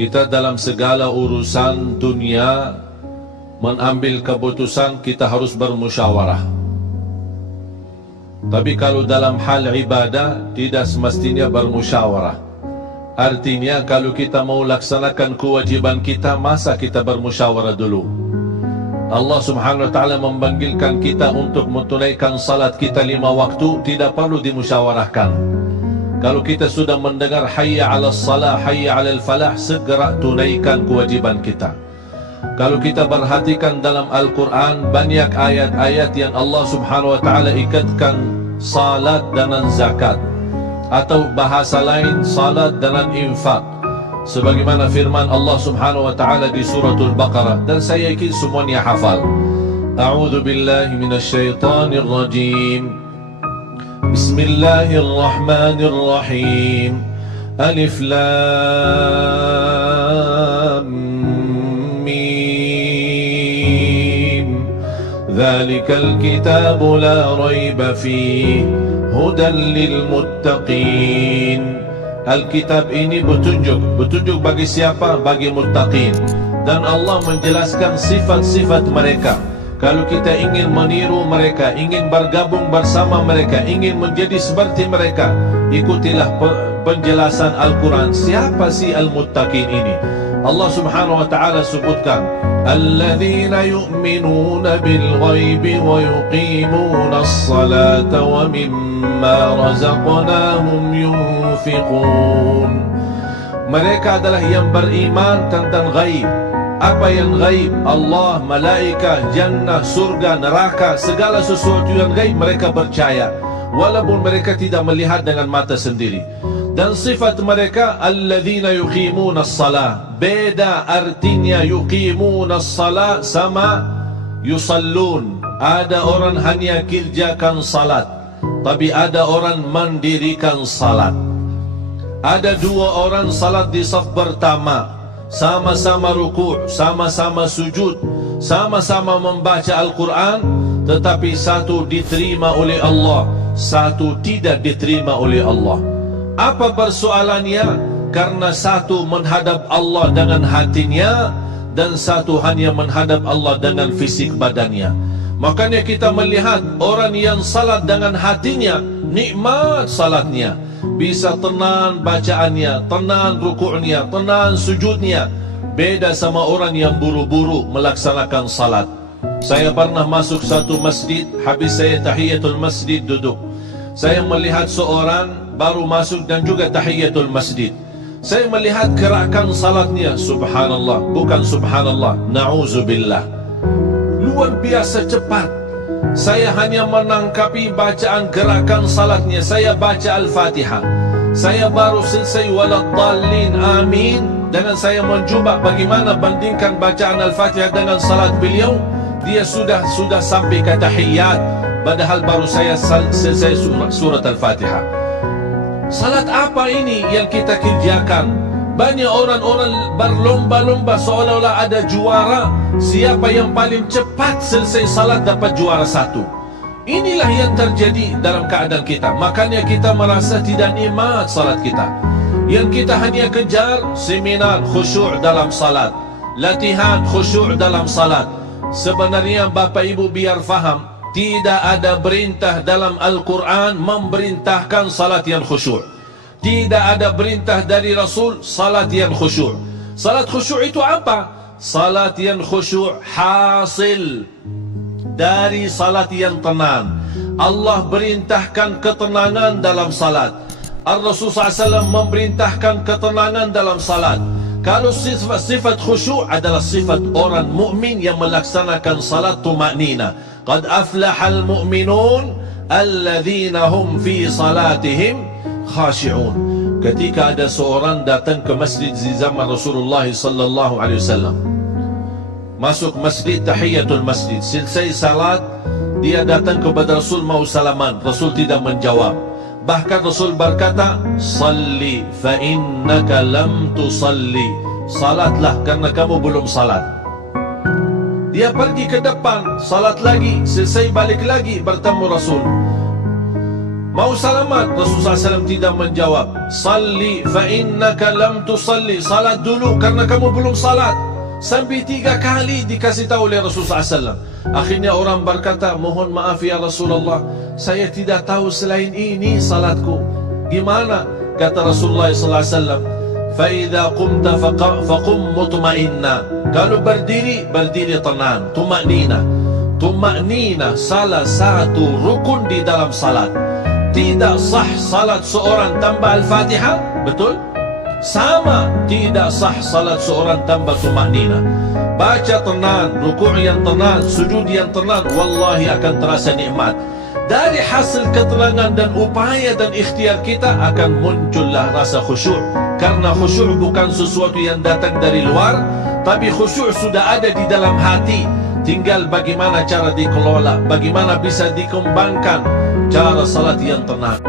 Kita dalam segala urusan dunia mengambil keputusan, kita harus bermusyawarah. Tapi kalau dalam hal ibadah tidak semestinya bermusyawarah. Artinya kalau kita mau laksanakan kewajiban kita, masa kita bermusyawarah dulu? Allah subhanahu wa ta'ala memanggilkan kita untuk menunaikan salat kita 5 waktu, tidak perlu dimusyawarahkan. Kalau kita sudah mendengar hayya 'alas salah, hayya 'alal falah, segera tunaikan kewajiban kita. Kalau kita perhatikan dalam Al-Quran, banyak ayat-ayat yang Allah subhanahu wa ta'ala ikatkan salat dengan zakat, atau bahasa lain salat dengan infak, sebagaimana firman Allah subhanahu wa ta'ala di suratul Baqarah. Dan saya yakin semuanya hafal. A'udzu billahi minasyaitonir rajim. Bismillahirrahmanirrahim. Alif lam mim. Dzalikal kitabu la raiba fihi hudan lil muttaqin. Alkitab ini petunjuk bagi siapa? Bagi muttaqin. Dan Allah menjelaskan sifat-sifat mereka. Kalau kita ingin meniru mereka, ingin bergabung bersama mereka, ingin menjadi seperti mereka, ikutilah penjelasan Al-Quran. Siapa sih al-muttaqin ini? Allah subhanahu wa ta'ala sebutkan, alladzina yu'minuna bil ghaibi wa yuqimuna as-salata wa mimma razaqnahum yunfiqun. Mereka adalah yang beriman tentang ghaib. Apa yang ghaib? Allah, malaikat, jannah, surga, neraka, segala sesuatu yang ghaib mereka percaya, walaupun mereka tidak melihat dengan mata sendiri. Dan sifat mereka alladzina yuqimuna as-salah. Beda artinya yuqimuna as-salah sama yusallun. Ada orang hanya kerjakan salat, tapi ada orang mendirikan salat. Ada 2 orang salat di saf pertama, sama-sama ruku', sama-sama sujud, sama-sama membaca Al-Quran, tetapi satu diterima oleh Allah, satu tidak diterima oleh Allah. Apa persoalannya? Karena satu menghadap Allah dengan hatinya, dan satu hanya menghadap Allah dengan fisik badannya. Makanya kita melihat orang yang salat dengan hatinya, nikmat salatnya, bisa tenang bacaannya, tenang ruku'nya, tenang sujudnya. Beda sama orang yang buru-buru melaksanakan salat. Saya pernah masuk satu masjid, habis saya tahiyatul masjid duduk. Saya melihat seorang baru masuk dan juga tahiyatul masjid. Saya melihat gerakan salatnya, subhanallah, bukan subhanallah, na'udzubillah, luar biasa cepat. Saya hanya menangkapi bacaan gerakan salatnya. Saya baca Al-Fatihah, saya baru selesai waladdallin amin, dengan saya mencuba bagaimana bandingkan bacaan Al-Fatihah dengan salat beliau, dia sudah sampai ke tahiyat, padahal baru saya selesai surat Al-Fatihah. Salat apa ini yang kita kerjakan? Banyak orang-orang berlomba-lomba seolah-olah ada juara. Siapa yang paling cepat selesai salat dapat juara 1. Inilah yang terjadi dalam keadaan kita. Makanya kita merasa tidak nikmat salat kita. Yang kita hanya kejar seminar khusyuk dalam salat, latihan khusyuk dalam salat. Sebenarnya Bapak Ibu biar faham, tidak ada perintah dalam Al-Quran memerintahkan salat yang khusyuk. Tidak ada perintah dari Rasul salat yang khusyuk. Salat khusyuk itu apa? Salat yang khusyuk hasil dari salat yang tenang. Allah perintahkan ketenangan dalam salat. Ar-Rasul SAW memerintahkan ketenangan dalam salat. Kalau sifat khusyuk adalah sifat orang mukmin yang melaksanakan salat tuma'nina. Qad aflahal mu'minun alladzina hum fi salatihim khashi'un. Ketika ada seorang datang ke masjid di zaman Rasulullah sallallahu alaihi wasallam, masuk masjid tahiyatul masjid, selesai salat dia datang kepada Rasul mau salaman. Rasul tidak menjawab. Bahkan Rasul berkata, salli fa innaka lam tusalli. Salatlah karena kamu belum salat. Dia pergi ke depan, salat lagi, selesai balik lagi bertemu Rasul. Mau salamat, Rasulullah SAW tidak menjawab. Salli fa innaka lam tusalli. Salat dulu karena kamu belum salat. Sampai 3 kali dikasih tahu oleh Rasulullah SAW. Akhirnya orang berkata, mohon maaf ya Rasulullah, saya tidak tahu selain ini salatku. Gimana? Kata Rasulullah SAW, فَإِذَا قُمْتَ فَقُمْ مُطْمَئِنَّا. Kalau berdiri, berdiri tenang. Tumaknina salah satu rukun di dalam salat. Tidak sah salat seorang tanpa Al-Fatihah. Betul? Sama tidak sah salat seorang tanpa tumaknina. Baca tenang, rukuk yang tenang, sujud yang tenang, wallahi akan terasa nikmat. Dari hasil keterangan dan upaya dan ikhtiar kita akan muncullah rasa khusyuk. Karena khusyuk bukan sesuatu yang datang dari luar, tapi khusyuk sudah ada di dalam hati. Tinggal bagaimana cara dikelola, bagaimana bisa dikembangkan cara salat yang tenang.